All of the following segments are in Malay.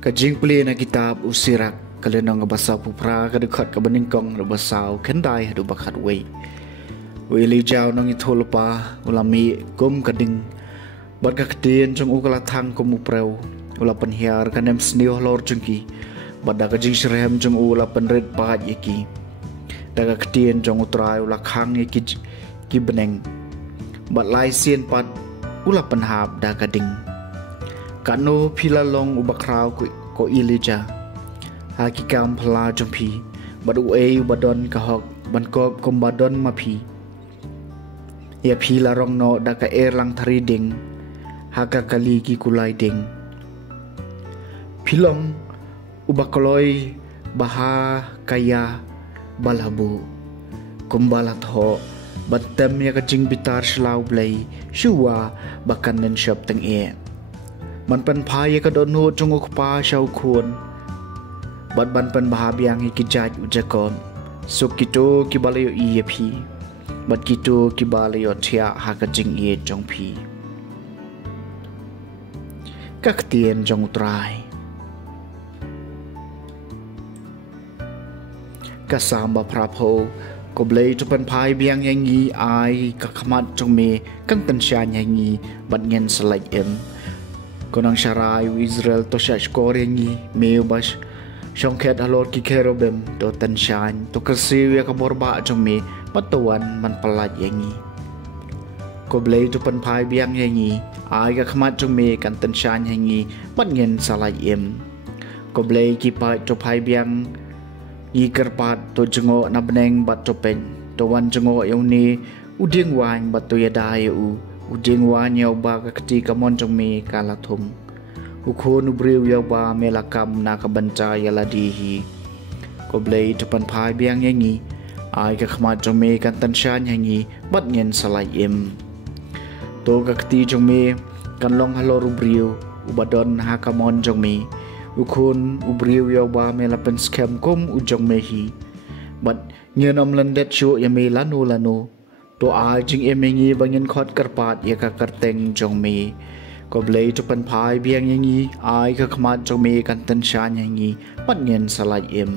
Kajing puli na kitab usirak kalenong basaw pupra kadukhat kabaningkong na basaw kenday hadu bakat way. Wili jaw nang ithol pa ulami kum kading bat kakdien jong ukalathang kum uprew ula panhiar kanem snioh lor jengki bada kajing sirhem jong ula panred pahat yaki daga kakdien jong utrai ula khang yaki ki beneng bat lai sien pat ula panhap da kading kanu pilalong ubakraw ko Elijah hakikam phala jompi badu badon kahok bankop kumbadon mapi ya pila rong no da ka erlang thari ding haka kali ki kulai ding pilong ubakoloi baha kaya balhabu kumbalat ho batem ya kajing bitar slau blai shuwa bakan nen shop teng eมันเป็นพายกระโดดหูจงอุกปาชาวควรบัดบันเป็นบาเบียงกิจายอุจกรสุกิโตกิบาลยอียพีบัดกิโตกิบาลยเทียหากจิงเอจงพีกักเตียนจงตรายกษามบพระโพกบเลยจะเป็นพายเบียงยังงี้อายกักขมัดจงเมกังตันชานยังงี้บัดเงินสลายเอ็มKonang syarai Israel to syach korengi meubas syongket alor ki kerobem to tensyan to kersiw ya kaborba jong me patuan man palat yangi ko blay to panpai biang yangi ay ka khamat jong me kan tensyan yangi pat ngen salai em ko blay ki pa to pai biang yi kerpat to jengo na beneng bat to pen to wan jengo yong ni uding wan bat to yadai u Ujing wan yaw ba ketika mon jong me kalathum ukho nubriw yaw ba melakam na kabanca yaladihi ko blay to pan phai biang yangi ay ka khmat jong me kan tansyan yangi bat ngen salai em to kakti jong me kan long halor ubriw ubadon ha kamon jong me ukhon ubriw yaw ba melapen skem kum ujong me hi bat ngenom landet shu yame lanu to ai jing emengi bangin khot karpat ya ka karteng jong me ko blay to pan phai biang yangi ai ka khmat jong me kan tan shan yangi pat ngen salai em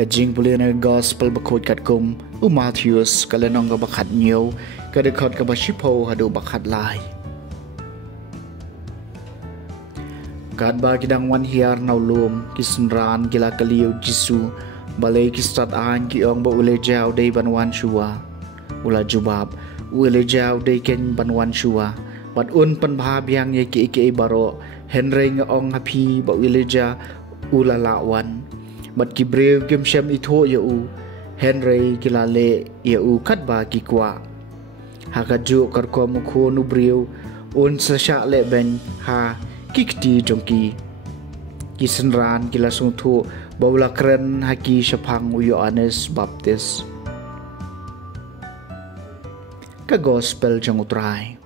ka jing pulen gospel bakhot kat kum Matthews kalenong ka bakhat nyo ka dekhot ka bashipo hadu bakhat lai kad ba kidang wan hiar naulum kisnran gila kaliu jisu balai kistat an ki ong ba ule jaw day banwan shua ula jubab ule jaw day ken banwan shua bat un pan bha biang ye ki baro henry nga ong happy ba ule ja ula lawan bat ki brew kim shem itho ye u henry kilale ye u khat ba ki kwa hakaju kar ko mu kho nu brew un sa sha le ben ha kikti jongki kisenran kila sung thu baula kren haki syapang Yohanes Baptis ka gospel jang utrai